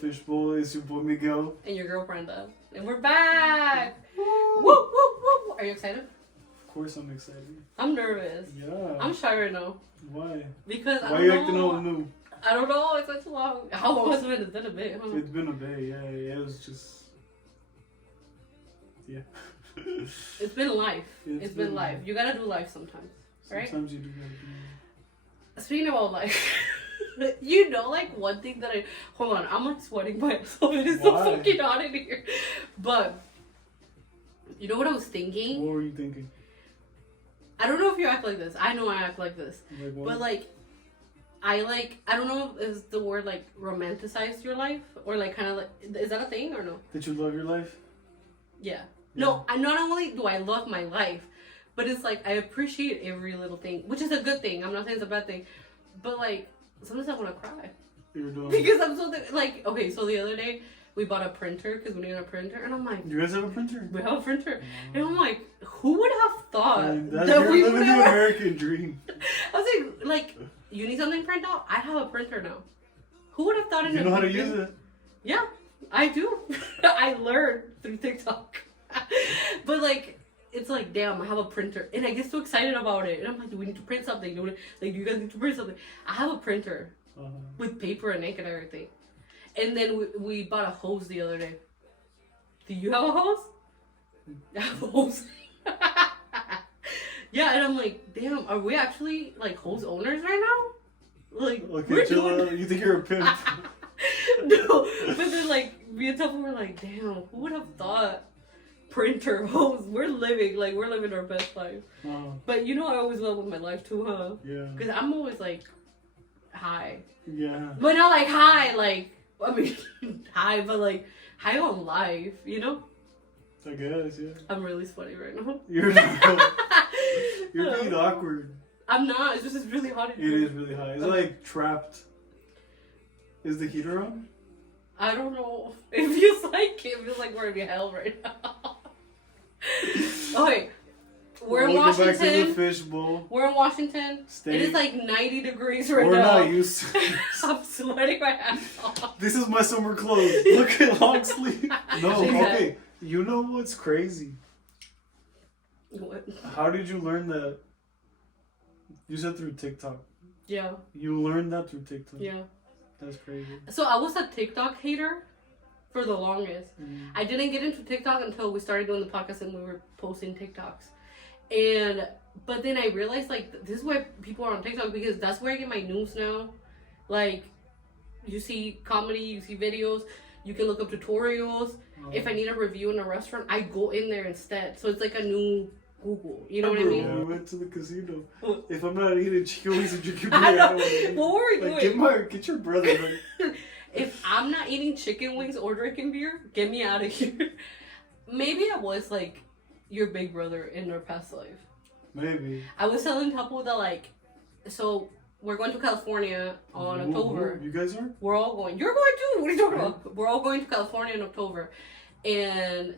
Fishbowl. It's your boy Miguel. And your girl Brenda. And we're back! Woo, woo, woo! Are you excited? Of course I'm excited. I'm nervous. Yeah. I'm shy right now. Why? Because Why are you acting all new? I don't know. It's been too long. How long has it been? It's been a bit, huh? It's been a bit, yeah. It was just... Yeah. It's been life. It's been life. You gotta do life sometimes, right? Sometimes you do gotta do. Speaking about life, you know, like one thing that hold on, I'm like sweating myself. It is so fucking hot in here. But you know what I was thinking? What were you thinking? I don't know if you act like this. I know I act like this. Like what? But like, I don't know if is the word like romanticize your life or like kind of like, is that a thing or no? Did you love your life? Yeah. No, I not only do I love my life, but it's like I appreciate every little thing, which is a good thing. I'm not saying it's a bad thing, but like sometimes I want to cry. You're doing Because I'm so like, okay, so the other day we bought a printer because we need a printer, and I'm like, you guys have a printer? we have a printer, and I'm like, who would have thought that we living the American dream? I was like, you need something printed out? I have a printer now. Who would have thought? You know how to use it? Yeah, I do. I learned through TikTok. But like, it's like, damn, I have a printer, and I get so excited about it, and I'm like, do we need to print something? Do you guys need to print something? I have a printer with paper and ink and everything, and then we bought a hose the other day. Do you have a hose? I have a hose. Yeah, and I'm like, damn, are we actually like hose owners right now? Like, okay, we're doing. You think you're a pimp? No, but then like me and Tuffle were like, damn, who would have thought? Printer hose. We're living our best life. But you know I always love with my life too, huh? Yeah. Because I'm always like high. Yeah. But not like high, like I mean high, but like high on life, you know? I guess, yeah. I'm really sweaty right now. You're being awkward. I'm not. It's just it's really hot in It here. is really hot. It's like trapped. Is the heater on? I don't know. It feels like we're in hell right now. Okay, we're in Washington. Back to the fishbowl. We're in Washington. State. It is like 90 degrees right now. We're not used to this. I'm sweating my ass off. This is my summer clothes. Look at long sleeve. No, okay. You know what's crazy? What? How did you learn that? You said through TikTok. Yeah. You learned that through TikTok. Yeah. That's crazy. So I was a TikTok hater for the longest. I didn't get into TikTok until we started doing the podcast and we were posting TikToks. But then I realized like this is why people are on TikTok, because that's where I get my news now. Like you see comedy, you see videos, you can look up tutorials. If I need a review in a restaurant, I go in there instead. So it's like a new Google. You know what I mean? Yeah, we went to the casino. If I'm not eating chicken wings and drinking beer, I know. I don't What were we doing? Get your brother. Like. If I'm not eating chicken wings or drinking beer, get me out of here. Maybe I was like your big brother in our past life. Maybe. I was telling couple that like, so we're going to California on October. You guys are? We're all going. You're going too. What are you talking about? We're all going to California in October, and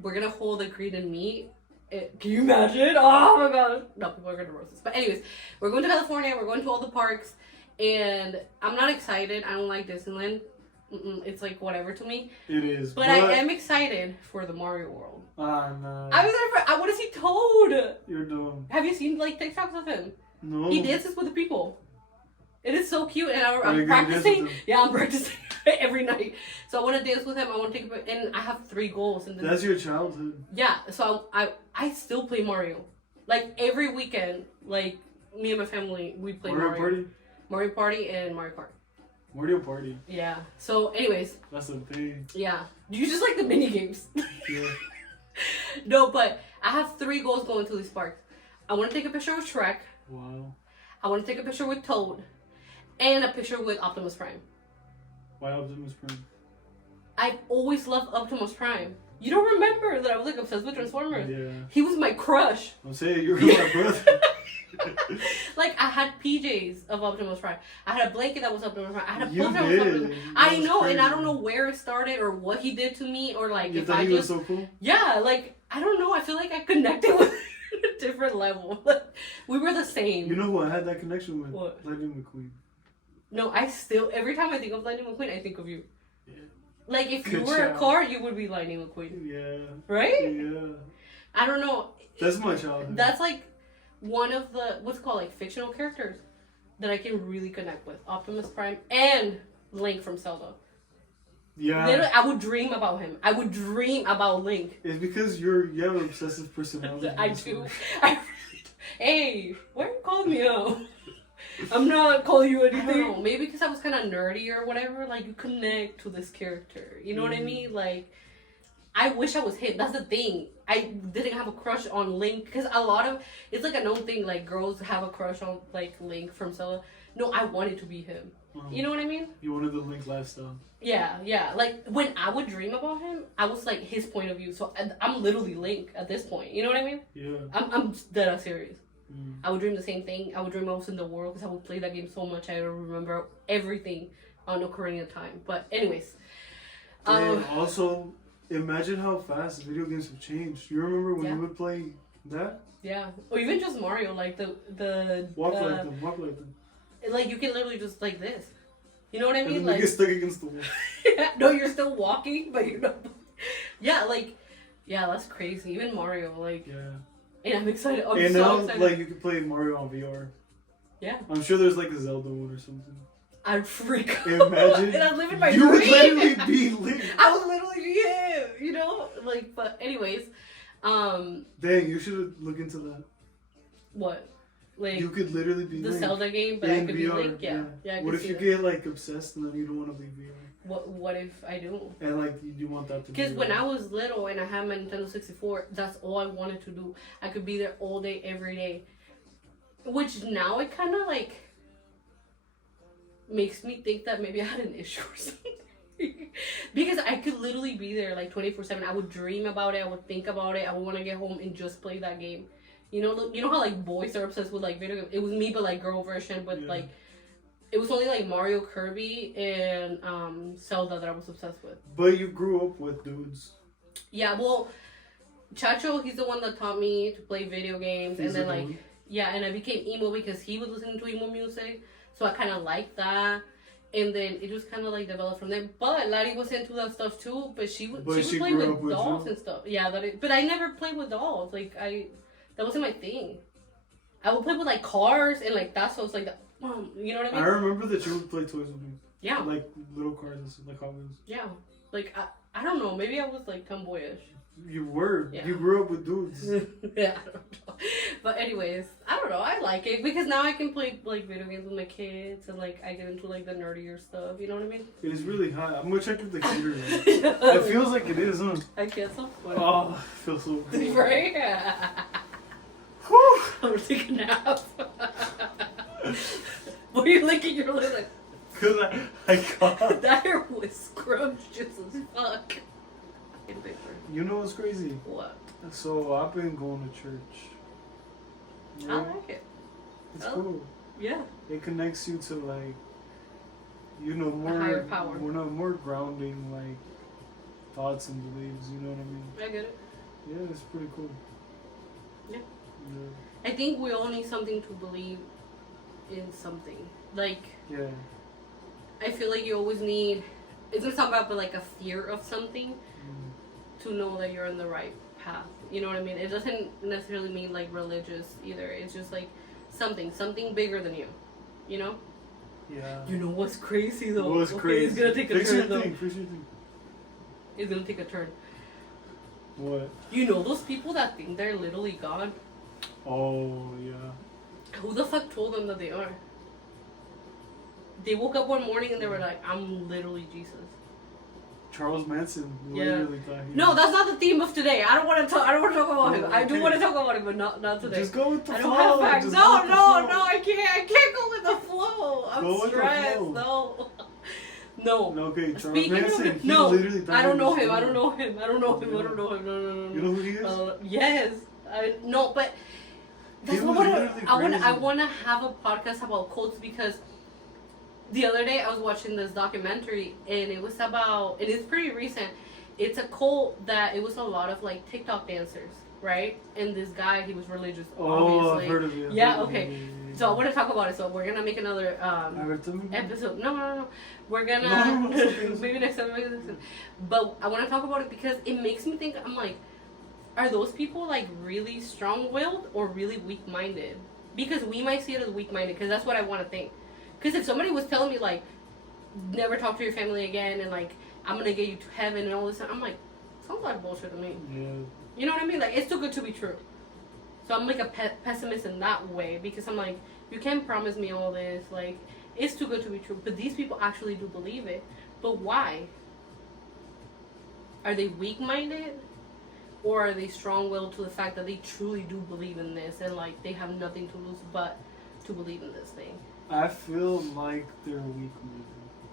we're gonna hold a greet and meet. Can you imagine? Oh my god! No, people are gonna roast us. But anyways, we're going to California. We're going to all the parks. And I'm not excited. I don't like Disneyland. It's like whatever to me. It is. But I am excited for the Mario World. Ah, no. I want to see Toad. You're dumb. Have you seen like TikToks of him? No. He dances with the people. It is so cute, and I'm practicing. Yeah, I'm practicing every night. So I want to dance with him. I want to take him, and I have 3 goals. And that's your childhood. Yeah. So I still play Mario, like every weekend. Like me and my family, we play Mario. Mario Party and Mario Kart. Mario Party. Yeah. So, anyways. That's a thing. Yeah. You just like the mini games. Yeah. No, but I have 3 goals going to these parks. I want to take a picture with Shrek. Wow. I want to take a picture with Toad, and a picture with Optimus Prime. Why Optimus Prime? I've always loved Optimus Prime. You don't remember that I was like obsessed with Transformers? Yeah. He was my crush. I'm saying you're my brother. Like I had PJs of Optimus Prime. I had a blanket that was Optimus Prime. I had a You pillow that was Optimus did. Prime. I know, crazy. and I don't know where it started or what he did to me or like You if thought I he was just so cool? yeah, like I don't know. I feel like I connected with a different level. We were the same. You know who I had that connection with? What? Lightning McQueen. No, I still every time I think of Lightning McQueen, I think of you. Like, if you Good were a job. car, you would be Lightning McQueen. Yeah. Right? Yeah. I don't know. That's my childhood. That's like one of the, what's it called, like fictional characters that I can really connect with. Optimus Prime and Link from Zelda. Yeah. Literally, I would dream about him. I would dream about Link. It's because you have an obsessive personality. I do. Hey, why are you calling me out? I'm not calling you anything. I don't know, maybe because I was kind of nerdy or whatever. Like, you connect to this character. You know what I mean? Like, I wish I was him. That's the thing. I didn't have a crush on Link because a lot of it's like a known thing. Like, girls have a crush on like Link from Zelda. No, I wanted to be him. You know what I mean? You wanted the Link lifestyle. Yeah. Like, when I would dream about him, I was like his point of view. So I'm literally Link at this point. You know what I mean? Yeah. I'm dead serious. I would dream the same thing. I would dream I was in the world because I would play that game so much. I would remember everything on Ocarina of Time. But anyways. Also, imagine how fast video games have changed. You remember when you would play that? Yeah. Or even just Mario, like the walk like them. Like, you can literally just like this. You know what I mean? And then like, you get stuck against the wall. No, you're still walking, but you're not. Yeah, like, yeah, that's crazy. Even Mario, like. Yeah. And I'm excited. And now, like, you can play Mario on VR. Yeah. I'm sure there's like a Zelda one or something. I'd freak out. Imagine. And I'd live in my You dream. would literally be Link. I would literally be him, you know? Like, but anyways. Dang, you should look into that. What? Like, you could literally be the Link. Zelda game, but in I could VR, be Link. Yeah. What if you get like obsessed and then you don't want to leave VR? What if I do? And like you want that to be. Because when I was little and I had my Nintendo 64, that's all I wanted to do. I could be there all day, every day. Which now it kind of like makes me think that maybe I had an issue or something. Because I could literally be there like 24/7. I would dream about it. I would think about it. I would want to get home and just play that game. You know how like boys are obsessed with like video games. It was me, but like girl version. But like, it was only like Mario, Kirby, and Zelda that I was obsessed with. But you grew up with dudes. Yeah, well, Chacho, he's the one that taught me to play video games, and then like, yeah, and I became emo because he was listening to emo music, so I kind of liked that. And then it just kind of like developed from there. But Lari was into that stuff too. But she would play with dolls and stuff. Yeah, but I never played with dolls. Like that wasn't my thing. I would play with like cars and like that. So it's like, you know what I mean? I remember that you would play toys with me. Yeah. Like little cars and stuff, like Hot Wheels. Yeah. Like I don't know. Maybe I was like tomboyish. You were. Yeah. You grew up with dudes. Yeah, I don't know. But anyways, I don't know. I like it because now I can play like video games with my kids and like I get into like the nerdier stuff. You know what I mean? It is really hot. I'm gonna check if the heater is. It feels like it is, huh? I can't stop sweating. Oh, it feels so good. Right? Whew. I'm gonna take a nap. What are you licking your lip like? Cause I got. That hair was scrumptious as fuck. You know what's crazy? What? So I've been going to church. I like it. It's cool. Yeah. It connects you to like, more a higher power. More grounding like thoughts and beliefs. You know what I mean? I get it. Yeah, it's pretty cool. Yeah. I think we all need something to believe in something. Like. Yeah. I feel like you always need. It's gonna sound bad, but like a fear of something. To know that you're on the right path. You know what I mean? It doesn't necessarily mean like religious either. It's just like something bigger than you. You know? Yeah. You know what's crazy though? What's crazy? It's gonna take a turn though. Fix your thing. It's gonna take a turn. What? You know those people that think they're literally God? Oh, yeah. Who the fuck told them that they are? They woke up one morning and they were like, I'm literally Jesus. Charles Manson. Yeah. Thought No, that's not the theme of today. I don't want to talk about him. I do want to talk about him, but not today. Just go with the flow. I don't have facts. No, I can't. I can't go with the flow. I'm stressed. No. Okay, Charles Speaking Manson. of him, no, literally died. I don't know him. No. I don't know him. No. You know who he is? Yes. No, but that's what I want to have a podcast about cults because. The other day I was watching this documentary and it was about, and it's pretty recent, it's a cult that it was a lot of like TikTok dancers, right? And this guy, he was religious, obviously. I've heard of it. Yeah, okay. So I want to talk about it. So we're gonna make another episode. No. We're gonna maybe next time. But I want to talk about it because it makes me think. I'm like, are those people like really strong-willed or really weak-minded? Because we might see it as weak-minded. Because that's what I want to think. Because if somebody was telling me like, never talk to your family again, and like I'm gonna get you to heaven and all this, I'm like, sounds like bullshit to me. Yeah. You know what I mean? Like, it's too good to be true. So I'm like a pessimist in that way because I'm like, you can't promise me all this. Like, it's too good to be true. But these people actually do believe it. But why? Are they weak-minded? Or are they strong-willed to the fact that they truly do believe in this and like they have nothing to lose but to believe in this thing? I feel like they're weak-minded.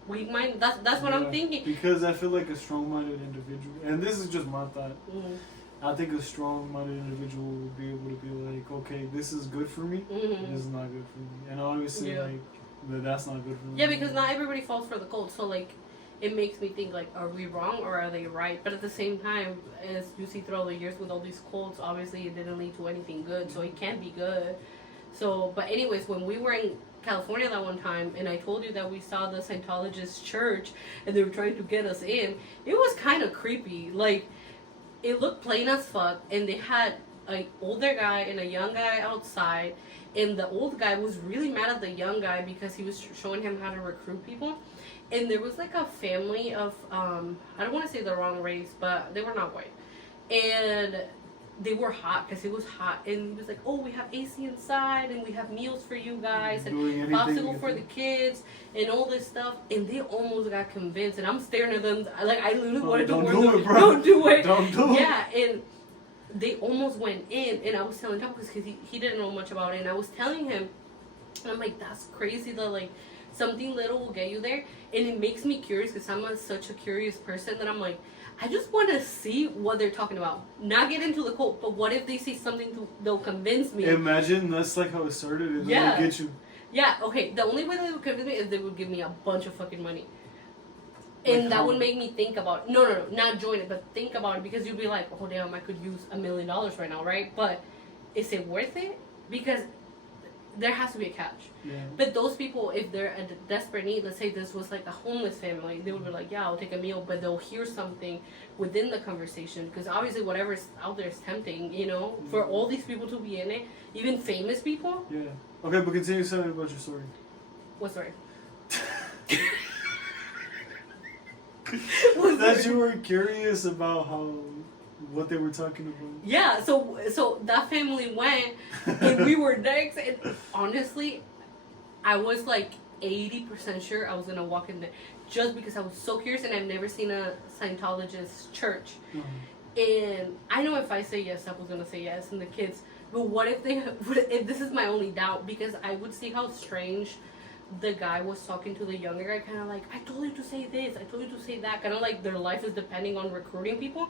Weak-minded? That's what I'm thinking. Because I feel like a strong-minded individual, and this is just my thought. Mm-hmm. I think a strong-minded individual will be able to be like, okay, this is good for me, this is not good for me. And obviously, like, that's not good for me. Yeah, because not everybody falls for the cult. So, like, it makes me think, like, are we wrong or are they right? But at the same time, as you see throughout the years with all these cults, obviously it didn't lead to anything good. So, it can't be good. So, but anyways, when we were in California that one time, and I told you that we saw the Scientologist church, and they were trying to get us in, it was kind of creepy. Like, it looked plain as fuck, and they had an older guy and a young guy outside, and the old guy was really mad at the young guy because he was showing him how to recruit people. And there was like a family of, I don't want to say the wrong race, but they were not white. And they were hot because it was hot. And he was like, oh, we have AC inside and we have meals for you guys and popsicle for the kids and all this stuff. And they almost got convinced. And I'm staring at them. Like, I literally wanted to warn them. Don't do it. Don't do it. Yeah. And they almost went in. And I was telling Tom because he didn't know much about it. And I was telling him, and I'm like, that's crazy that like something little will get you there. And it makes me curious because I'm such a curious person that I'm like, I just want to see what they're talking about. Not get into the cult, but what if they say something they'll convince me? Imagine that's like how it started. And they'll get you. Yeah, okay. The only way they would convince me is they would give me a bunch of fucking money. And like that would make me think about it. No, not join it, but think about it because you'd be like, oh damn, I could use $1 million right now, right? But is it worth it? Because there has to be a catch. Yeah. But those people, if they're a desperate need, let's say this was like a homeless family, they would be like, yeah, I'll take a meal, but they'll hear something within the conversation because obviously whatever's out there is tempting, you know, for all these people to be in it, even famous people. Yeah. Okay, but continue telling about your story. What story? That you were curious about what they were talking about. Yeah, so that family went and we were next, and honestly I was like 80% sure I was gonna walk in there just because I was so curious and I've never seen a Scientologist church. And I know if I say yes, I was gonna say yes, and the kids, but what if this is my only doubt, because I would see how strange the guy was talking to the younger guy, kind of like, I told you to say this, I told you to say that, kind of like their life is depending on recruiting people.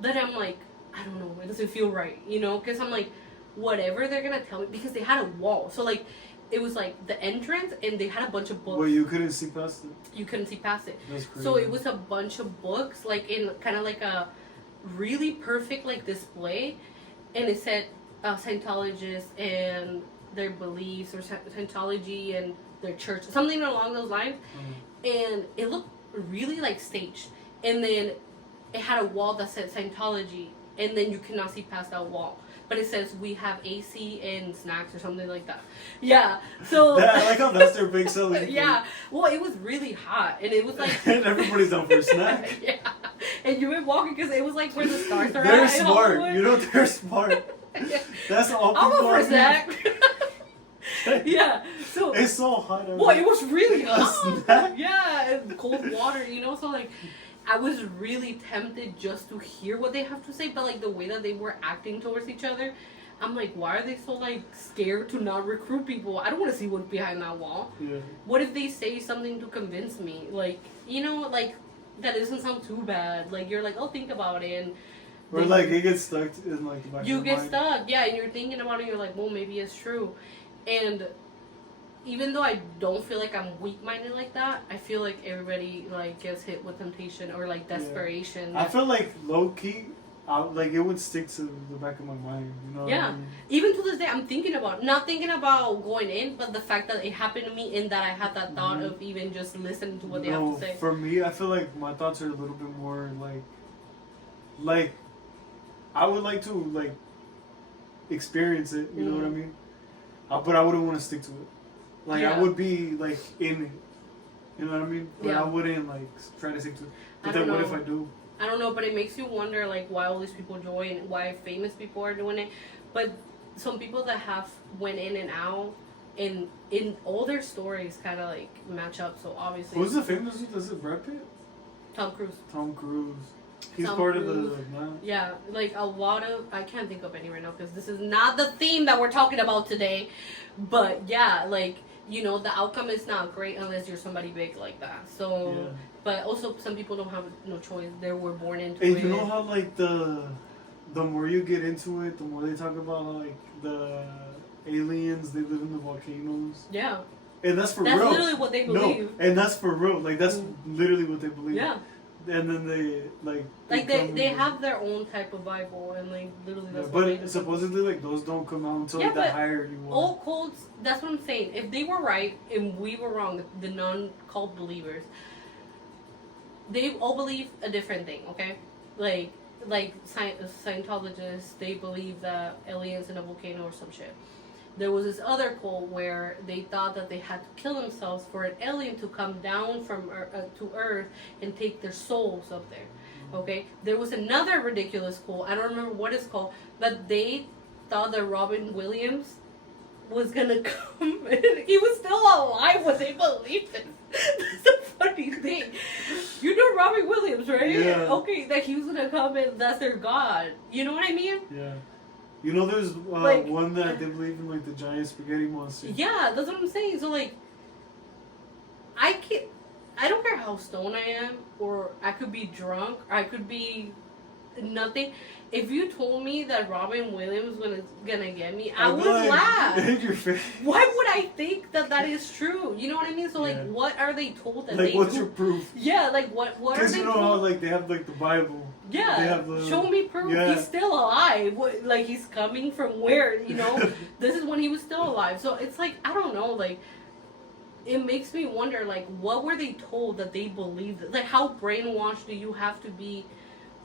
That I'm like, I don't know, it doesn't feel right, you know, because I'm like, whatever they're gonna tell me, because they had a wall, so like, it was like the entrance, and they had a bunch of books. Well, you couldn't see past it? You couldn't see past it. That's crazy. So it was a bunch of books, like in kind of like a really perfect like display, and it said Scientologists and their beliefs, or Scientology and their church, something along those lines. And it looked really like staged, and then it had a wall that said Scientology, and then you cannot see past that wall, but it says we have AC and snacks or something like that. Yeah, so I like how that's their big selling. Yeah, well, it was really hot, and it was like and everybody's down for a snack. Yeah, and you were walking because it was like where the stars are. They're smart, you know. They're smart. That's all people I'm are. For a snack. Yeah, so it's so hot. Well, it was really hot. Yeah, and cold water, you know. So like, I was really tempted just to hear what they have to say, but like the way that they were acting towards each other, I'm like, why are they so like scared to not recruit people? I don't want to see what's behind that wall. Yeah. What if they say something to convince me? Like, you know, like that doesn't sound too bad. Like you're like, oh, think about it. And or like it gets stuck in like the back of your mind. Stuck, yeah, and you're thinking about it. You're like, well, maybe it's true. And even though I don't feel like I'm weak-minded like that, I feel like everybody like gets hit with temptation or like desperation. Yeah. I feel like low-key, like it would stick to the back of my mind, you know. Yeah. What I mean? Even to this day, I'm thinking about not thinking about going in, but the fact that it happened to me, and that I had that thought of even just listening to what they have to say. For me, I feel like my thoughts are a little bit more like I would like to like experience it, you know what I mean? But I wouldn't want to stick to it. Like I would be like in it, you know what I mean? But I wouldn't like try to stick to it. But then what if I do? I don't know, but it makes you wonder like why all these people join, why famous people are doing it. But some people that have went in and out, and in all their stories kind of like match up. So obviously, who's the famous? Is it Brad Pitt? Tom Cruise. Tom Cruise. He's Tom part Cruise. of the. Yeah, like a lot of, I can't think of any right now because this is not the theme that we're talking about today. But yeah, like, you know, the outcome is not great unless you're somebody big like that. So, but also some people don't have no choice. They were born into it. And you know how like the more you get into it, the more they talk about like the aliens, they live in the volcanoes. Yeah. And that's for real. That's literally what they believe. No, and that's for real. Like that's literally what they believe. Yeah. And then they they have their own type of Bible, and like literally that's what they supposedly like those don't come out until like, the higher you are. All cults, that's what I'm saying. If they were right and we were wrong, the non-cult believers, they all believe a different thing, okay? Like Scientologists, they believe that aliens in a volcano or some shit. There was this other cult where they thought that they had to kill themselves for an alien to come down from to Earth and take their souls up there. Okay? There was another ridiculous cult, I don't remember what it's called, but they thought that Robin Williams was gonna come, and he was still alive when they believed it. That's the funny thing. You know Robin Williams, right? Yeah. Okay, that he was gonna come and that's their god. You know what I mean? Yeah. You know, there's one that they believe in, like the giant spaghetti monster. Yeah, that's what I'm saying. So like, I don't care how stoned I am, or I could be drunk, or I could be nothing. If you told me that Robin Williams was gonna get me, I would laugh. Why would I think that is true? You know what I mean? So like, what are they told that like, they? What's your proof? Yeah, like what are they? Because you know how like they have like the Bible. Yeah, they have the, show me proof. Yeah. He's still alive. What, like he's coming from where? You know, this is when he was still alive. So it's like I don't know. Like it makes me wonder. Like what were they told that they believed? Like how brainwashed do you have to be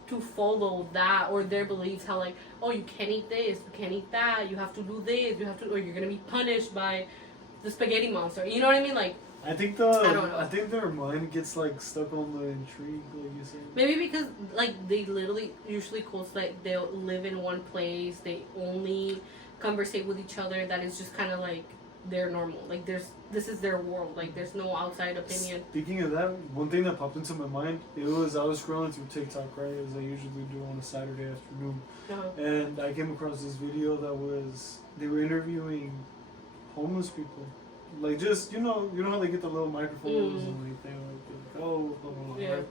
to follow that or their beliefs? How like, oh, you can't eat this, you can't eat that, you have to do this, you have to, or you're gonna be punished by the spaghetti monster. You know what I mean? Like I think their mind gets like stuck on the intrigue, like you said. Maybe because like they literally usually cults like they'll live in one place, they only conversate with each other. That is just kind of like their normal. Like this is their world. Like there's no outside opinion. Speaking of that, one thing that popped into my mind, I was scrolling through TikTok, right, as I usually do on a Saturday afternoon, and I came across this video they were interviewing homeless people, like just you know how they get the little microphones and like they like oh blah blah blah. Right?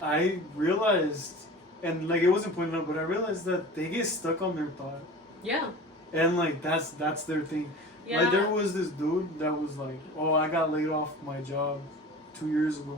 I realized, and like it wasn't pointed out, but I realized that they get stuck on their thought. Yeah. And like that's their thing. Yeah. Like there was this dude that was like, oh, I got laid off my job 2 years ago.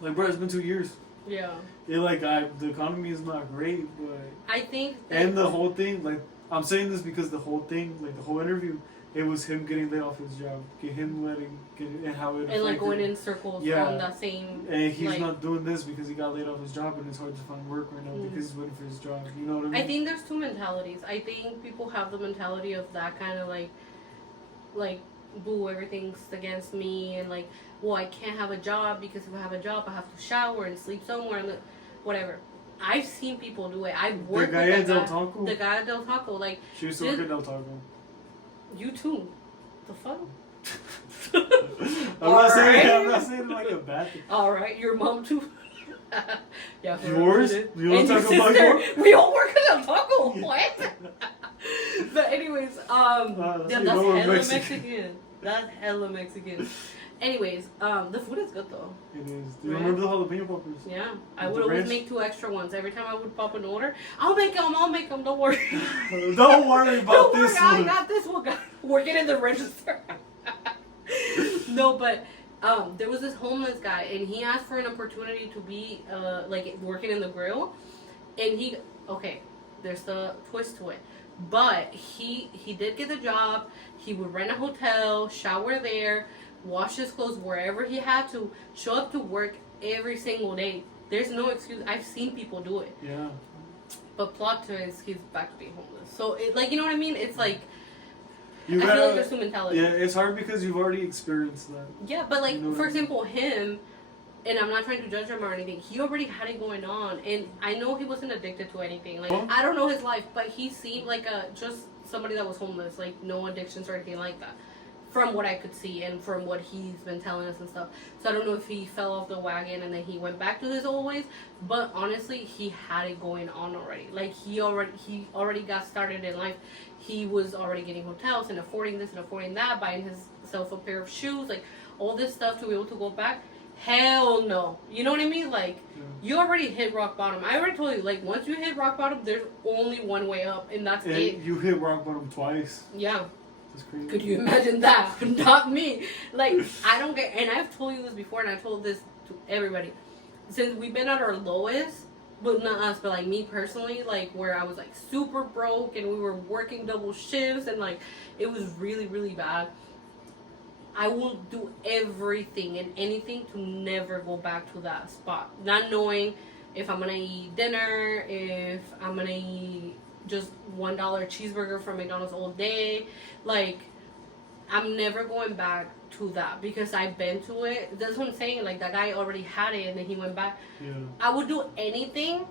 Like, bro, it's been 2 years. Yeah. The economy is not great, but I think. And the whole thing, like, I'm saying this because the whole thing, like the whole interview, it was him getting laid off his job, and how it and like going in circles on that same. And he's not doing this because he got laid off his job, and it's hard to find work right now because he's waiting for his job. You know what I mean? I think there's two mentalities. I think people have the mentality of that kind of like, boo, everything's against me, and like, well, I can't have a job because if I have a job, I have to shower and sleep somewhere and whatever. I've seen people do it. I've worked with the guy at Del Taco. Like she used to work at Del Taco. You too. The fuck? I'm not saying like a bad thing. Alright, your mom too. Yeah, yours? You want to talk about yours? We all work at Del Taco. What? But anyways, that's hella Mexican. That's hella Mexican. Anyways, the food is good though. It is. Do you remember the jalapeno poppers? Yeah. I would always make 2 extra ones. Every time I would pop an order, I'll make them, don't worry. Don't worry about this one. I got this one. Working in the register. No, but there was this homeless guy, and he asked for an opportunity to be like working in the grill. And there's the twist to it. But he did get the job. He would rent a hotel, shower there, wash his clothes wherever he had to, show up to work every single day. There's no excuse. I've seen people do it. Yeah. But plot twist, he's back to being homeless. So, you know what I mean? It's like, I feel like there's two mentalities. Yeah, it's hard because you've already experienced that. Yeah, but like, you know for example, him, and I'm not trying to judge him or anything, he already had it going on. And I know he wasn't addicted to anything. Like, I don't know his life, but he seemed like just somebody that was homeless. Like, no addictions or anything like that. From what I could see and from what he's been telling us and stuff. So I don't know if he fell off the wagon and then he went back to his old ways. But honestly, he had it going on already. Like, he already got started in life. He was already getting hotels and affording this and affording that, buying himself a pair of shoes, like all this stuff to be able to go back. Hell no. You know what I mean? Like, you already hit rock bottom. I already told you, like, once you hit rock bottom, there's only one way up, and that's it. You hit rock bottom twice. Yeah. That's crazy. Could you imagine that? Not me. Like, I don't get, and I've told you this before, and I've told this to everybody. Since we've been at our lowest, but not us, but like me personally, like where I was like super broke and we were working double shifts and like it was really, really bad. I will do everything and anything to never go back to that spot. Not knowing if I'm gonna eat dinner, if I'm gonna eat just $1 cheeseburger from McDonald's all day. Like, I'm never going back to that because I've been to it. That's what I'm saying. Like, that guy already had it and then he went back. Yeah. I would do anything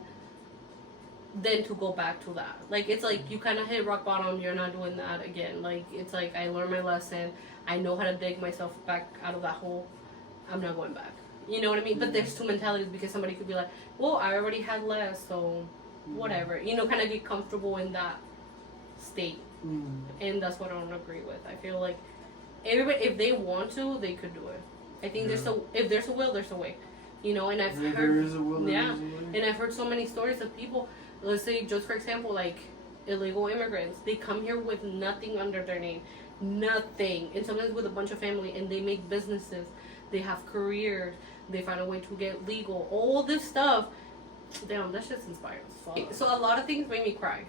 than to go back to that. Like, it's like you kind of hit rock bottom. You're not doing that again. Like, it's like I learned my lesson. I know how to dig myself back out of that hole. I'm not going back. You know what I mean? But there's two mentalities because somebody could be like, well, I already had less, so whatever. You know, kind of get comfortable in that state. And that's what I don't agree with. I feel like everybody, if they want to, they could do it. I think if there's a will, there's a way. You know, and I've heard, there is a will, yeah, and I've heard so many stories of people. Let's say, just for example, like illegal immigrants. They come here with nothing under their name, nothing, and sometimes with a bunch of family, and they make businesses. They have careers. They find a way to get legal. All this stuff. Damn, that shit's inspiring. So a lot of things make me cry.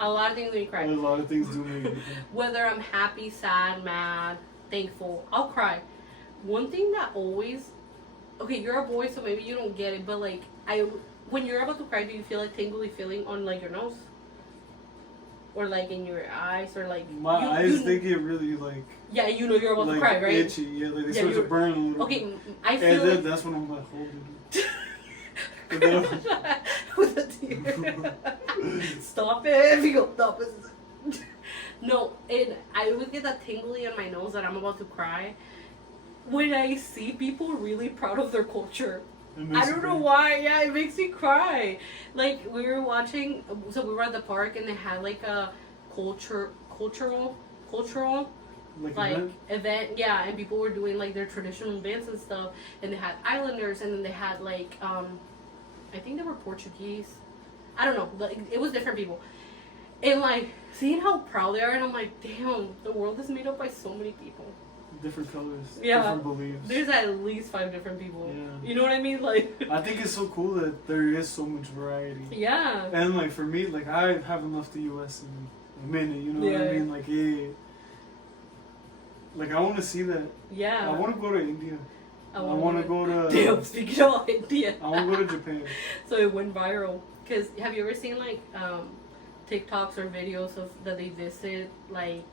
A lot of things make me cry. A lot of things do make me cry. Whether I'm happy, sad, mad, thankful, I'll cry. One thing that always... Okay, you're a boy, so maybe you don't get it, but like, when you're about to cry, do you feel like tingly feeling on like your nose? Or like in your eyes, or like... My eyes, they get really like... Yeah, you know you're about like to cry, right? Itchy, yeah, like they start to burn a little Okay, bit. I feel like... That's when I'm like, holding it. With a tear. Stop it. You go, stop it. No, and I always get that tingly on my nose that I'm about to cry when I see people really proud of their culture. I don't know why. Yeah, it makes me cry. Like, we were watching, so we were at the park and they had like a cultural like event, yeah, and people were doing like their traditional dance and stuff, and they had islanders, and then they had like I think they were Portuguese, I don't know, but it was different people, and like seeing how proud they are, and I'm like, damn, the world is made up by so many people, different colors, yeah, different beliefs. There's at least 5 different people. Yeah. You know what I mean? Like, I think it's so cool that there is so much variety. Yeah. And like for me, like I haven't left the US in a minute. You know what I mean? Like, yeah. Like, I want to see that. Yeah. I want to go to India. I want to go to... Damn, speaking of India. I want to go to Japan. So it went viral. Because have you ever seen, like, TikToks or videos of that they visit, like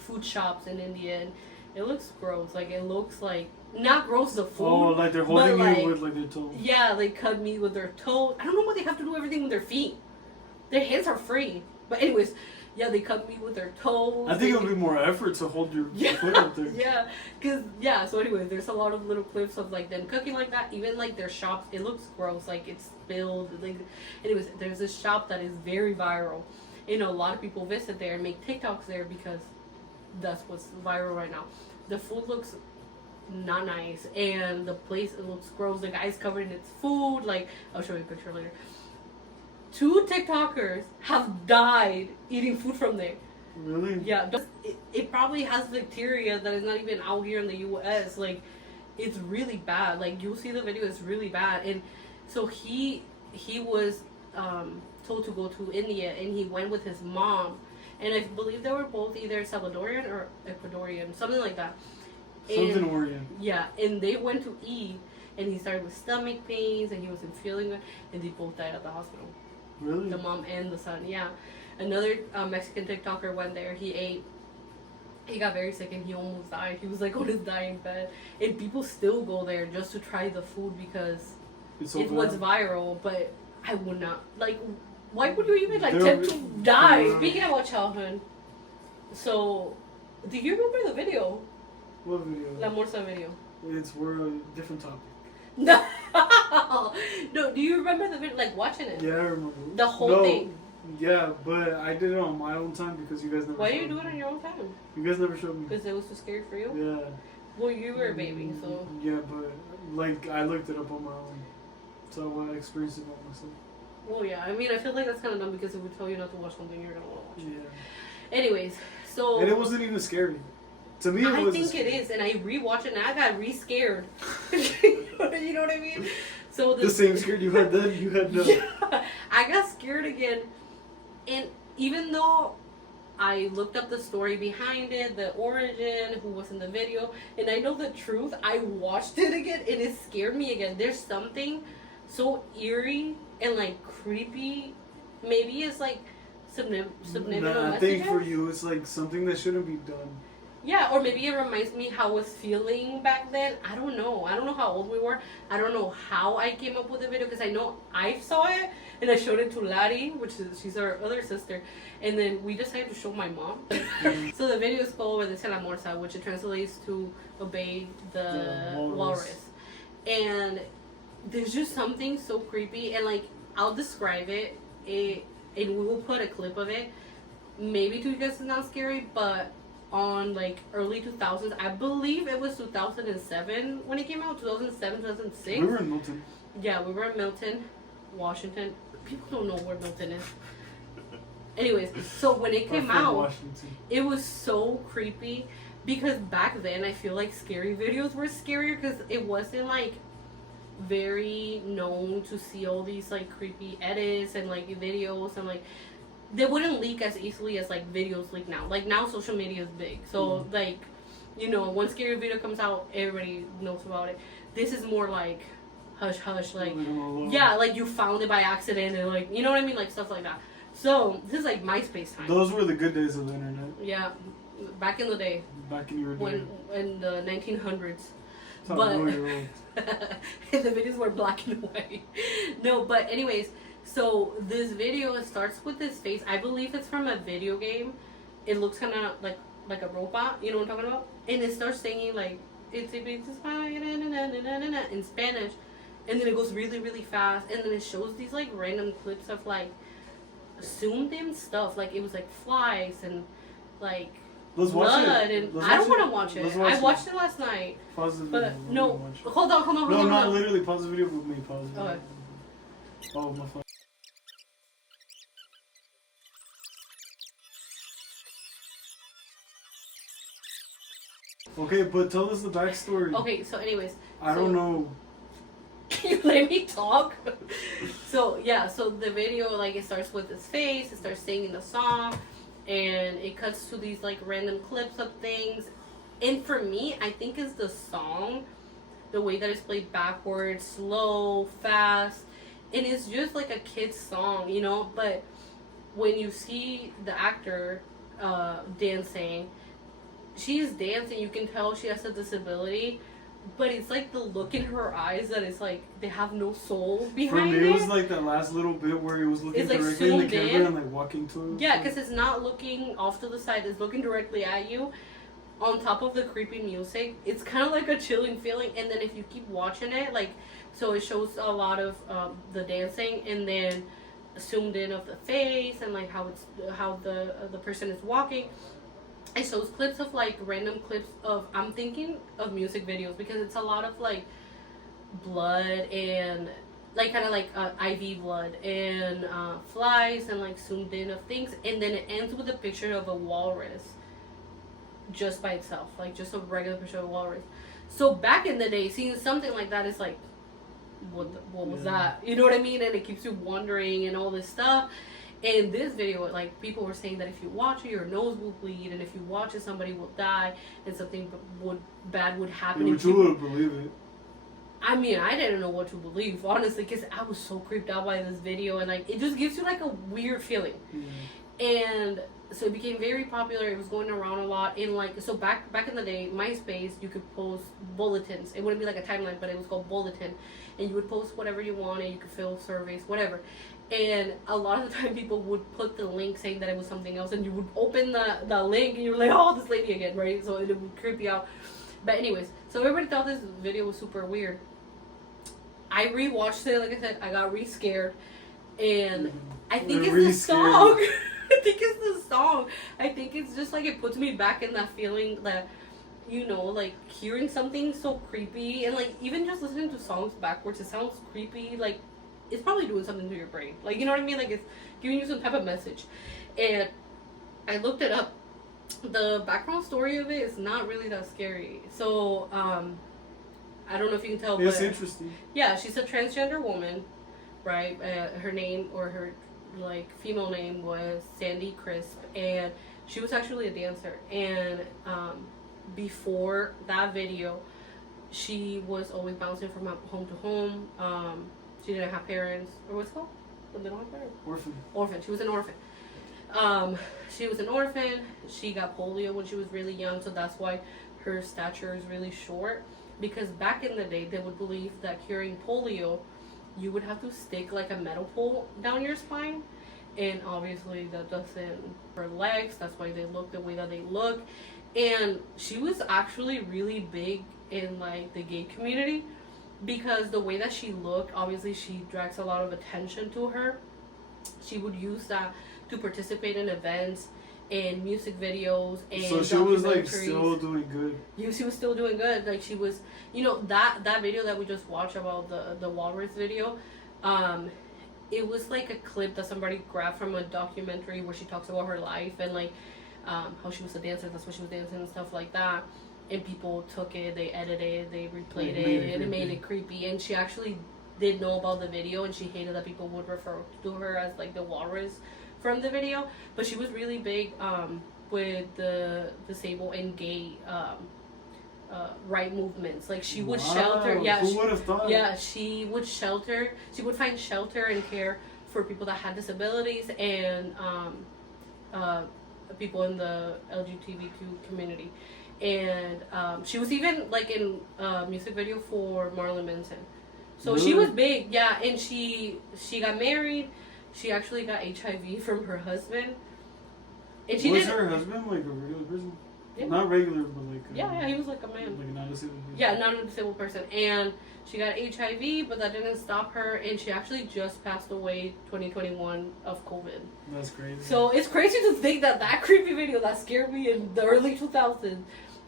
food shops in India? And it looks gross. Like, it looks like... Not gross, the food. Oh, like they're holding it with, like, their toes. Yeah, they cut meat with their toes. I don't know why they have to do everything with their feet. Their hands are free. But anyways... Yeah, they cut meat with their toes. I think it'll be more effort to hold your foot up there. Yeah, so anyway, there's a lot of little clips of like them cooking like that. Even like their shops, it looks gross, like it's spilled. Like, anyways, there's this shop that is very viral. You know, a lot of people visit there and make TikToks there because that's what's viral right now. The food looks not nice, and the place, it looks gross. The guy's covered in its food. Like, I'll show you a picture later. 2 TikTokers have died eating food from there. Really? Yeah. It probably has bacteria that is not even out here in the US. Like, it's really bad. Like, you'll see the video, it's really bad. And so he was told to go to India, and he went with his mom, and I believe they were both either Salvadorian or Ecuadorian, something like that. Something Orient. Yeah, and they went to eat, and he started with stomach pains, and he wasn't feeling good, and they both died at the hospital. Really? The mom and the son, yeah. Another Mexican TikToker went there. He ate. He got very sick and he almost died. He was like on his dying bed. And people still go there just to try the food because it was viral. But I would not. Like, why would you even like attempt to die? Speaking about childhood. So, do you remember the video? What video? La Morsa video. We're a different topic. No. No, do you remember the video? Like, watching it? Yeah, I remember. The whole thing. Yeah, but I did it on my own time because you guys never. Why do you do it on your own time? You guys never showed me. Because it was too scary for you? Yeah. Well, you were a baby, so. Yeah, but like I looked it up on my own, so I experienced it by myself. Well, yeah. I mean, I feel like that's kind of dumb because it would tell you not to watch something you're gonna want to watch. Yeah. Anyways, so. And it wasn't even scary. To me, I think it is, and I rewatched it and I got re-scared. You know what I mean? So the same scared you had then, you had no. Yeah, I got scared again, and even though I looked up the story behind it, the origin, who was in the video, and I know the truth, I watched it again and it scared me again. There's something so eerie and like creepy. Maybe it's like subliminal I messages. think for you, it's like something that shouldn't be done. Yeah, or maybe it reminds me how I was feeling back then. I don't know. I don't know how old we were. I don't know how I came up with the video because I know I saw it and I showed it to Lari, she's our other sister, and then we decided to show my mom. So the video is called Obedece la Morsa, which it translates to obey the walrus. And there's just something so creepy, and like I'll describe it, and we will put a clip of it. Maybe to you guys it's not scary, but on like early 2000s, I believe it was 2007 when it came out, 2007, 2006. We were in Milton. Yeah, we were in Milton, Washington. People don't know where Milton is. Anyways, so when it came out, Washington. It was so creepy because back then I feel like scary videos were scarier because it wasn't like very known to see all these like creepy edits and like videos, and like they wouldn't leak as easily as like videos leak now. Like now social media is big, so like, you know, one scary video comes out, everybody knows about it. This is more like hush hush, like yeah, like you found it by accident and like, you know what I mean, like stuff like that. So this is like MySpace time. Those were the good days of the internet. Yeah, back in the day. Back in your day. In the 1900s. But and the videos were black and white. No, but anyways, so this video starts with this face. I believe it's from a video game. It looks kind of like a robot. You know what I'm talking about? And it starts singing like it's in Spanish, and then it goes really really fast, and then it shows these like random clips of like zoomed in stuff. Like it was like flies and like blood, and I don't want to watch it. I watched it last night. Pause the but video. No, hold on. No, not literally. Pause the video with me. Pause the video. Okay. Oh my phone. Okay, but tell us the backstory. Okay, so anyways. I don't know. Can you let me talk? So, yeah, so the video, like, it starts with his face, it starts singing the song, and it cuts to these, like, random clips of things. And for me, I think it's the song, the way that it's played backwards, slow, fast, and it's just like a kid's song, you know? But when you see the actor dancing, she is dancing, you can tell she has a disability, but it's like the look in her eyes that it's like they have no soul behind it. For me, it was like that last little bit where it was looking it's directly like in the camera and like walking to it. Yeah, because it's not looking off to the side, it's looking directly at you. On top of the creepy music, it's kind of like a chilling feeling. And then if you keep watching it, like, so it shows a lot of the dancing, and then zoomed in of the face and like how the person is walking. It shows clips of like random clips of, I'm thinking of music videos, because it's a lot of like blood and like kind of like IV blood and flies and like zoomed in of things, and then it ends with a picture of a walrus just by itself, like just a regular picture of a walrus. So back in the day, seeing something like that is like what was that? You know what I mean? And it keeps you wondering and all this stuff. And this video, like, people were saying that if you watch it, your nose will bleed, and if you watch it, somebody will die, and something bad would happen. Yeah, but you would believe it. I mean, I didn't know what to believe, honestly, because I was so creeped out by this video, and like, it just gives you like a weird feeling. And so it became very popular. It was going around a lot. And like, so back in the day, MySpace, you could post bulletins. It wouldn't be like a timeline, but it was called bulletin, and you would post whatever you wanted. You could fill surveys, whatever. And a lot of the time, people would put the link saying that it was something else, and you would open the link, and you were like, "Oh, this lady again," right? So it would creep you out. But anyways, so everybody thought this video was super weird. I rewatched it. Like I said, I got re-scared, and I think it's the song. I think it's the song. I think it's just like it puts me back in that feeling that, you know, like hearing something so creepy, and like even just listening to songs backwards, it sounds creepy. Like, it's probably doing something to your brain. Like, you know what I mean? Like, it's giving you some type of message. And I looked it up. The background story of it is not really that scary. So, I don't know if you can tell, it's but interesting. Yeah, she's a transgender woman, right? Her name, or her like female name, was Sandy Crisp, and she was actually a dancer. And before that video, she was always bouncing from home to home. She didn't have parents, or what's it called? They don't have parents. Orphan. She was an orphan. She was an orphan. She got polio when she was really young, so that's why her stature is really short. Because back in the day, they would believe that curing polio, you would have to stick like a metal pole down your spine. And obviously that doesn't, her legs, that's why they look the way that they look. And she was actually really big in like the gay community, because the way that she looked, obviously she drags a lot of attention to her. She would use that to participate in events and music videos and so she was like still doing good. Yeah, she was still doing good. Like, she was, you know, that video that we just watched about the walrus video, it was like a clip that somebody grabbed from a documentary where she talks about her life and like how she was a dancer, that's what she was dancing and stuff like that. And people took it, they edited it, they replayed it, and it made it creepy. And she actually did know about the video, and she hated that people would refer to her as like the walrus from the video. But she was really big with the disabled and gay right movements. Like, she would shelter. Yeah, who would have thought? Yeah, she would shelter. She would find shelter and care for people that had disabilities and people in the LGBTQ community. And she was even like in a music video for Marilyn Manson. So really? She was big, yeah. And she got married. She actually got HIV from her husband. And she was her husband like a regular person? Yeah. Not regular, but like yeah, he was like a man. Like a non-disabled person. Yeah, not a disabled person. And she got HIV, but that didn't stop her. And she actually just passed away 2021 of COVID. That's crazy. So it's crazy to think that creepy video that scared me in the early 2000s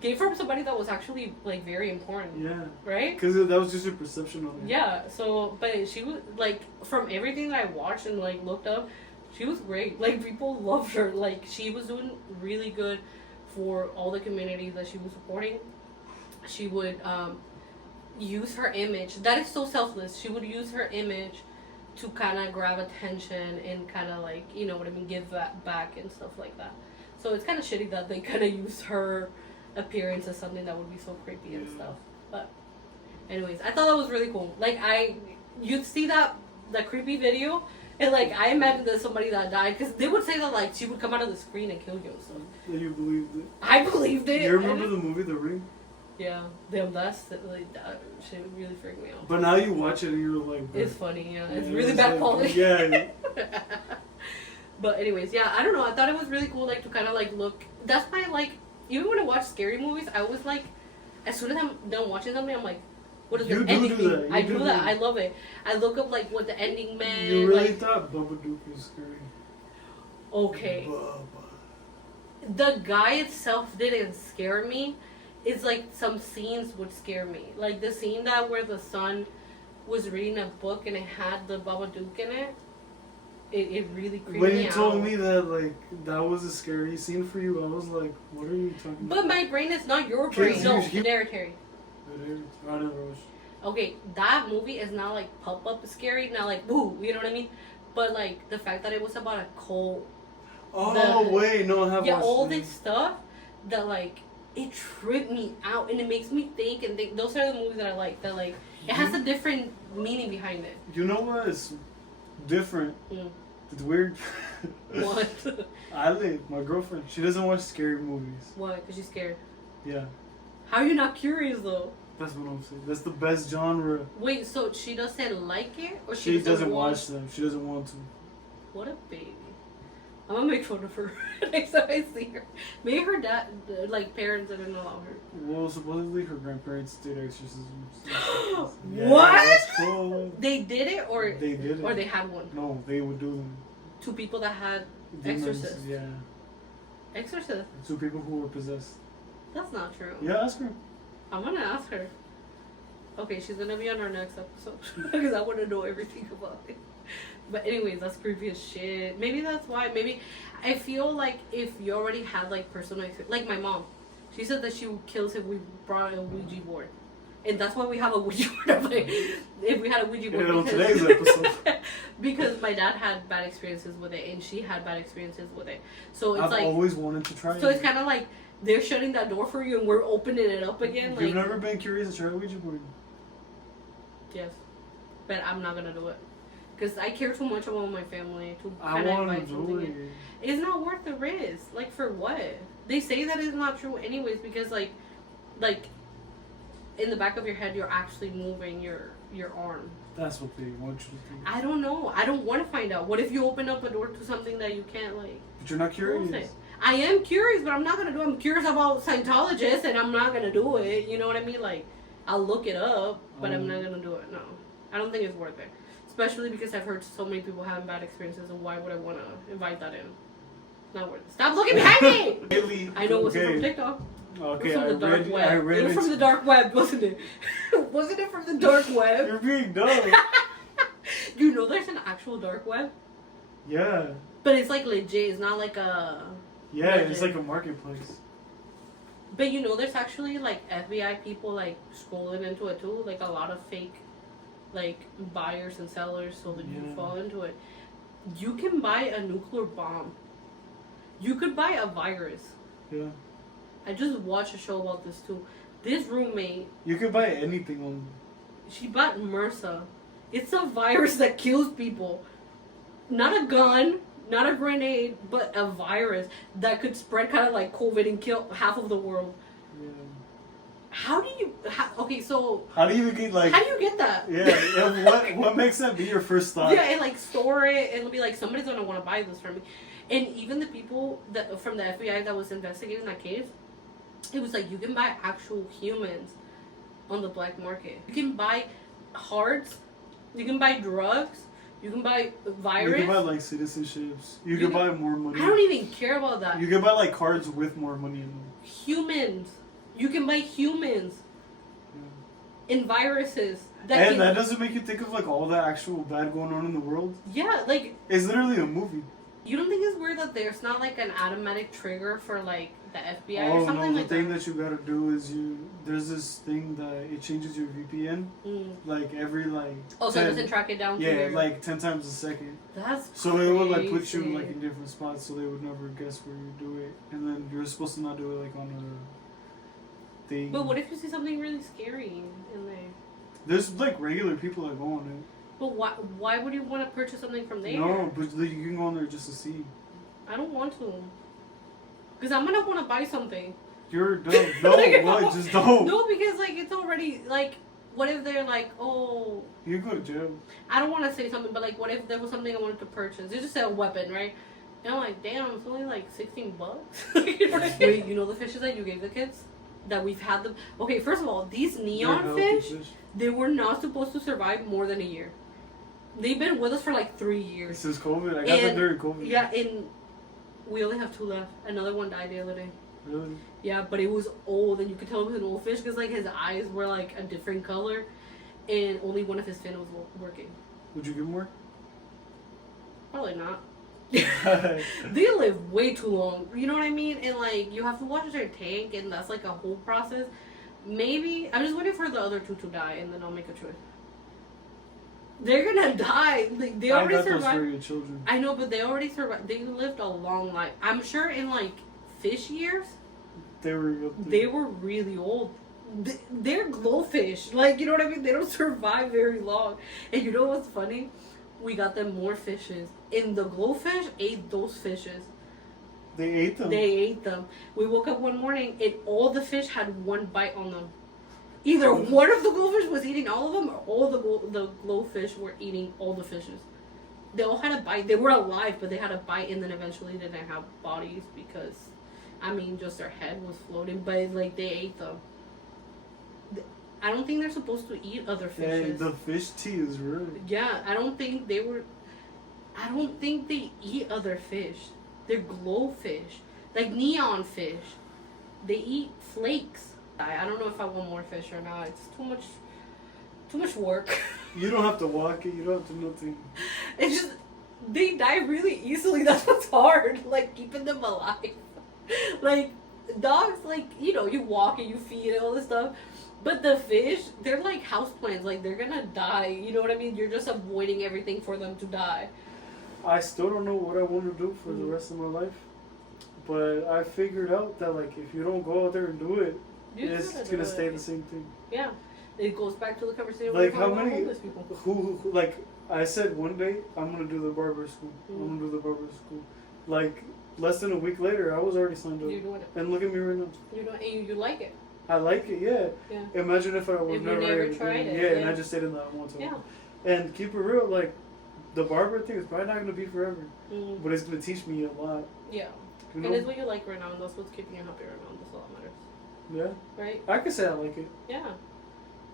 came from somebody that was actually like very important. Yeah. Right? Because that was just your perception of it. Yeah. So, but she was like, from everything that I watched and like looked up, she was great. Like, people loved her. Like, she was doing really good for all the communities that she was supporting. She would use her image. That is so selfless. She would use her image to kind of grab attention and kind of like, you know what I mean, give that back and stuff like that. So it's kind of shitty that they kind of use her appearance as something that would be so creepy and stuff. But anyways, I thought that was really cool. Like, you'd see that creepy video, and like, I imagined there's somebody that died, because they would say that like she would come out of the screen and kill you and stuff. Yeah, you believed it. I believed it. You remember the movie The Ring? Yeah, damn, that shit really freaked me out. But now you watch it and you're like, it's funny, yeah. It's really bad quality. Yeah. But anyways, yeah, I don't know. I thought it was really cool, like, to kind of like look. That's why, like, even when I watch scary movies, I always like, as soon as I'm done watching something, I'm like, what is the ending? I do that. I love it. I look up like what the ending meant. You really like, thought Babadook was scary? Okay. The guy itself didn't scare me. It's like some scenes would scare me. Like the scene where the son was reading a book and it had the Babadook in it. It really creeped me out. When you told me that, like, that was a scary scene for you, I was like, what are you talking about? But my brain is not your brain. No, hereditary. I never watched. Okay, that movie is not like pop up scary, not like boo, you know what I mean? But like the fact that it was about a cult. Oh wait, no, I have watched all it. this stuff that like it tripped me out and it makes me think and think. Those are the movies that I like. That like it has a different meaning behind it. You know what is different? It's weird. What? My girlfriend, she doesn't watch scary movies. Why? Because she's scared. Yeah. How are you not curious though? That's what I'm saying. That's the best genre. Wait, so she doesn't like it, or She doesn't watch them. She doesn't want to. What a baby. I'm gonna make fun of her next time I see her. Maybe her dad, like parents, didn't allow her. Well, supposedly her grandparents did exorcisms. Yeah, what? That's cool. They did it, or they did it, or they had one. No, they would do them. 2 people that had Demons, exorcists. yeah. Exorcists. 2 people who were possessed. That's not true. Yeah, ask her. I'm gonna ask her. Okay, she's gonna be on our next episode because I want to know everything about it. But anyways, that's creepy as shit. Maybe that's why. Maybe I feel like if you already had like personal experience, like my mom, she said that she would kill us if we brought a Ouija board, and that's why we have a Ouija board. I'm like, if we had a Ouija board, on today's episode, because my dad had bad experiences with it, and she had bad experiences with it. So it's I've always wanted to try it. So it's kind of like they're shutting that door for you, and we're opening it up again. You've never been curious to try a Ouija board? Yes, but I'm not gonna do it. Because I care too much about my family to I kind of want invite to something do in. it. It's not worth the risk. Like, for what? They say that it's not true anyways because, like, in the back of your head, you're actually moving your arm. That's what they want you to do. I don't know. I don't want to find out. What if you open up a door to something that you can't, like... But you're not curious. I am curious, but I'm not going to do it. I'm curious about Scientologists, and I'm not going to do it. You know what I mean? Like, I'll look it up, but I'm not going to do it. No. I don't think it's worth it. Especially because I've heard so many people having bad experiences, and why would I want to invite that in? Not worth it. Stop looking behind me! Really? I know it wasn't from TikTok. Okay, it was from the dark web. I read it was from the dark web, wasn't it? Wasn't it from the dark web? You're being dumb. You know there's an actual dark web? Yeah. But it's like legit. It's not like a... Yeah, legit. It's like a marketplace. But you know there's actually like FBI people like scrolling into it too. Like a lot of fake like buyers and sellers so that you fall into it. You can buy a nuclear bomb. You could buy a virus. Yeah. I just watched a show about this too. This roommate... You could buy anything on... She bought MRSA. It's a virus that kills people. Not a gun, not a grenade, but a virus that could spread kind of like COVID and kill half of the world. Yeah. How do you... okay, so... How do you get like... How do you get that? Yeah, what makes that be your first thought? Yeah, and like store it, and it'll be like, somebody's gonna want to buy this from me. And even the people that from the FBI that was investigating that case, it was like, you can buy actual humans on the black market. You can buy hearts, you can buy drugs, you can buy virus. You can buy like citizenships. You can buy more money. I don't even care about that. You can buy like cards with more money in them. Humans. You can buy humans. And viruses. That doesn't make you think of like all the actual bad going on in the world? Yeah, like... It's literally a movie. You don't think it's weird that there's not like an automatic trigger for like the FBI or something like that? The thing that you gotta do is there's this thing that it changes your VPN like every like... Oh, 10, so it doesn't track it down? Yeah, like 10 times a second. That's So crazy. it would like put you like in different spots so they would never guess where you do it. And then you're supposed to not do it like on a thing. But what if you see something really scary in there? There's like regular people that go on it. But why would you want to purchase something from there? No, but you can go on there just to see. I don't want to. Because I'm going to want to buy something. You're dumb. No, what? Just don't. No, because like it's already like, what if they're like, oh... You can go to jail. I don't want to say something, but like what if there was something I wanted to purchase? They just said a weapon, right? And I'm like, damn, it's only like $16. You know what I mean? Wait, you know the fishes that you gave the kids? That we've had them... Okay, first of all, these neon fish, they were not supposed to survive more than a year. They've been with us for like 3 years. Since COVID? I got them during COVID. Yeah, and we only have 2 left. Another one died the other day. Really? Yeah, but it was old, and you could tell it was an old fish because like his eyes were like a different color, and only one of his fins was working. Would you give more? Probably not. They live way too long. You know what I mean? And like you have to watch their tank, and that's like a whole process. maybe I'm just waiting for the other two to die, and then I'll make a choice. They're gonna die. Like, they already survived. Those for your children. I know, but they already survived. They lived a long life. I'm sure in like fish years, they were really old. They're glowfish. Like, you know what I mean? They don't survive very long. And you know what's funny? We got them more fishes, and the glowfish ate those fishes. They ate them. They ate them. We woke up one morning, and all the fish had one bite on them. Either one of the glowfish was eating all of them, or all the glowfish were eating all the fishes. They all had a bite. They were alive, but they had a bite, and then eventually they didn't have bodies because, I mean, just their head was floating. But like, they ate them. I don't think they're supposed to eat other fishes. Yeah, the fish tea is real. Yeah, I don't think they eat other fish. They're glowfish, like neon fish. They eat flakes. I don't know if I want more fish or not. It's too much work. You don't have to walk it. You don't have to do nothing. It's just, they die really easily. That's what's hard. Like, keeping them alive. Like, dogs, like, you know, you walk and you feed and all this stuff. But the fish, they're like houseplants. Like, they're gonna die. You know what I mean? You're just avoiding everything for them to die. I still don't know what I want to do for the rest of my life. But I figured out that, like, if you don't go out there and do it, it's gonna stay the same thing. Yeah, it goes back to the conversation. Like, how many people? Who like I said one day I'm gonna do the barber school. I'm gonna do the barber school. Like, less than a week later, I was already signed up. You're doing it. And look at me right now. You're doing, and you like it. I like it. Yeah. Imagine if I would never tried it. Yeah, and I just stayed in that one time. Yeah. And keep it real, like, the barber thing is probably not gonna be forever, but it's gonna teach me a lot. Yeah. You know? And it's what you like right now, and that's what's keeping you happy right now. That's all that matters. Yeah. Right? I can say I like it. Yeah.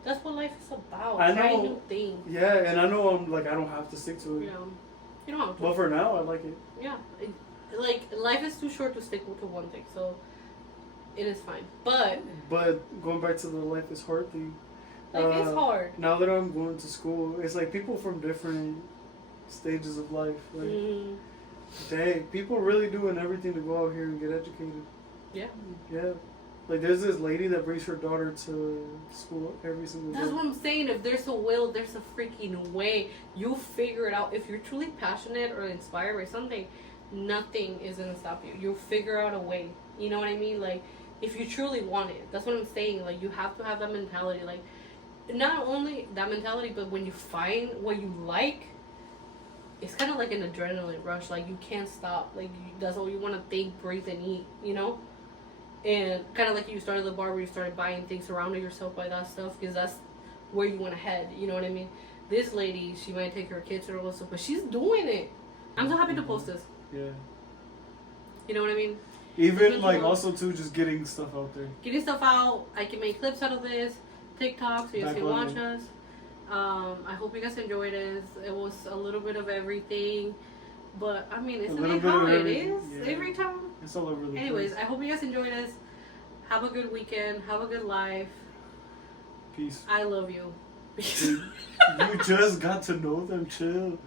That's what life is about. I know. Trying new things. Yeah, and I know I'm like, I don't have to stick to it. Yeah. You don't have to. But for now, I like it. Yeah. Like, life is too short to stick to one thing, so it is fine. But going back to the life is hard thing. Life is hard. Now that I'm going to school, it's like people from different stages of life. Like, dang, people really doing everything to go out here and get educated. Yeah. Yeah. Like, there's this lady that brings her daughter to school every single day. That's what I'm saying. If there's a will, there's a freaking way. You'll figure it out. If you're truly passionate or inspired by something, nothing is going to stop you. You'll figure out a way. You know what I mean? Like, if you truly want it. That's what I'm saying. Like, you have to have that mentality. Like, not only that mentality, but when you find what you like, it's kind of like an adrenaline rush. Like, you can't stop. Like, that's all you want to think, breathe, and eat, you know? And kind of like you started the bar where you started buying things, surrounding yourself by that stuff, because that's where you want to head, you know what I mean? This lady, she might take her kids or all stuff, but she's doing it. I'm so happy to post this. Yeah. You know what I mean? Even, like, also, too, just getting stuff out there. Getting stuff out. I can make clips out of this. TikTok, so you guys can watch us. I hope you guys enjoyed it. It was a little bit of everything. But, I mean, isn't it how it is every time? It's all over the place. Anyways, I hope you guys enjoyed this. Have a good weekend. Have a good life. Peace. I love you. You just got to know them. Chill.